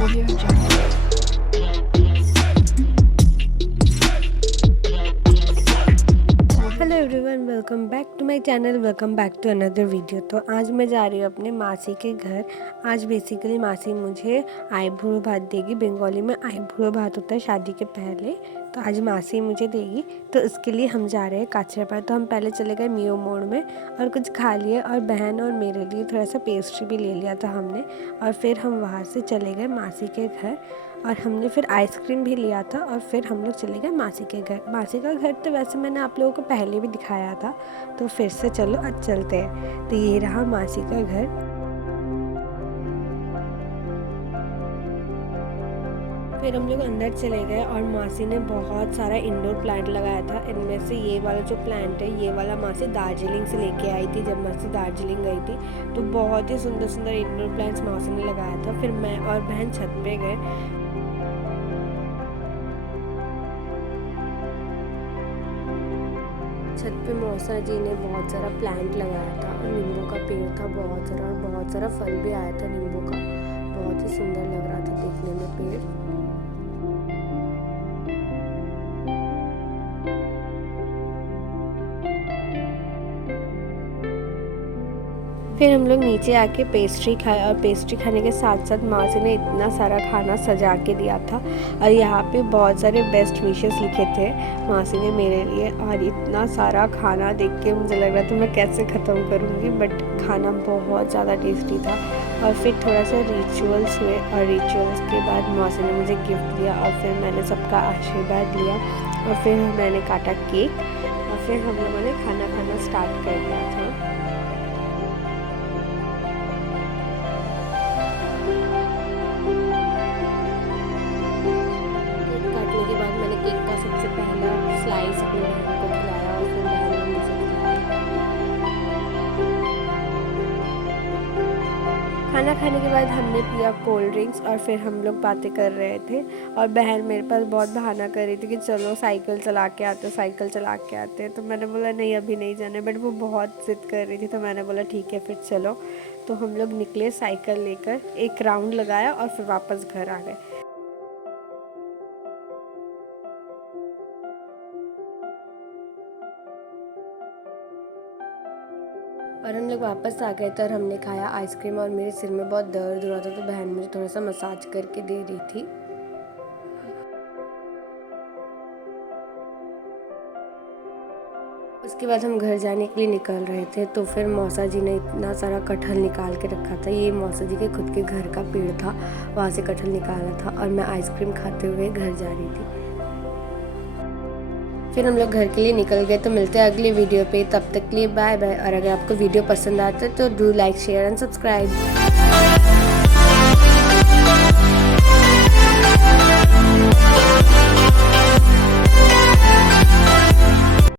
Audio Jungle. Hello everyone, welcome back to my channel. Welcome back to another video. तो आज मैं जा रही हूँ अपने मासी के घर। आज बेसिकली मासी मुझे आईब्रो भात देगी। बंगाली में आईब्रो भात होता है शादी के पहले, तो आज मासी मुझे देगी। तो इसके लिए हम जा रहे हैं काचरापाड़ा। तो हम पहले चले गए मियो मोड़ में और कुछ खा लिए, और बहन और मेरे लिए थोड़ा सा पेस्ट्री भी ले लिया था हमने। और फिर हम वहाँ से चले गए मासी के घर, और हमने फिर आइसक्रीम भी लिया था। और फिर हम लोग चले गए मासी के घर। मासी का घर तो वैसे मैंने आप लोगों को पहले भी दिखाया था, तो फिर से चलो आज चलते हैं। तो ये रहा मासी का घर। फिर हम लोग अंदर चले गए और मासी ने बहुत सारा इंडोर प्लांट लगाया था। इनमें से ये वाला जो प्लांट है, ये वाला मासी दार्जिलिंग से लेके आई थी जब मासी दार्जिलिंग गई थी। तो बहुत ही सुंदर सुंदर इंडोर प्लांट्स मासी ने लगाया था। फिर मैं और बहन छत पे गए। छत पे मौसा जी ने बहुत सारा प्लांट लगाया था, और नींबू का पेड़ था बहुत सारा, और बहुत सारा फल भी आया था नींबू का। बहुत ही सुंदर लग रहा था देखने में पेड़। फिर हम लोग नीचे आके पेस्ट्री खाए, और पेस्ट्री खाने के साथ साथ मासी ने इतना सारा खाना सजा के दिया था। और यहाँ पे बहुत सारे बेस्ट विशेस लिखे थे मासी ने मेरे लिए। और इतना सारा खाना देख के मुझे लग रहा था मैं कैसे ख़त्म करूँगी, बट खाना बहुत ज़्यादा टेस्टी था। और फिर थोड़ा सा रिचुअल्स हुए, और रिचुअल्स के बाद मासी ने मुझे गिफ्ट दिया, और फिर मैंने सबका आशीर्वाद लिया। और फिर मैंने काटा केक, और फिर हम लोगों ने खाना खाना स्टार्ट कर दिया था। काटने के बाद मैंने केक का सबसे पहला स्लाइस अपनी बहन को खिलाया, और फिर बहन ने मुझे खिलाया। खाना खाने के बाद हमने पिया कोल्ड ड्रिंक्स, और फिर हम लोग बातें कर रहे थे। और बहन मेरे पास बहुत बहाना कर रही थी कि चलो साइकिल चला के आते, साइकिल चला के आते। तो मैंने बोला नहीं अभी नहीं जाना, बट वो बहुत जिद कर रही थी, तो मैंने बोला ठीक है फिर चलो। तो हम लोग निकले साइकिल लेकर, एक राउंड लगाया और फिर वापस घर आ गए। और हम लोग वापस आ गए थे, और हमने खाया आइसक्रीम। और मेरे सिर में बहुत दर्द हो रहा था, तो बहन मुझे थोड़ा सा मसाज करके दे रही थी। उसके बाद हम घर जाने के लिए निकल रहे थे, तो फिर मौसा जी ने इतना सारा कटहल निकाल के रखा था। ये मौसा जी के खुद के घर का पेड़ था, वहाँ से कटहल निकाला था। और मैं आइसक्रीम खाते हुए घर जा रही थी। फिर हम लोग घर के लिए निकल गए। तो मिलते हैं अगली वीडियो पे, तब तक के लिए बाय बाय। और अगर आपको वीडियो पसंद आता है तो do like share and subscribe.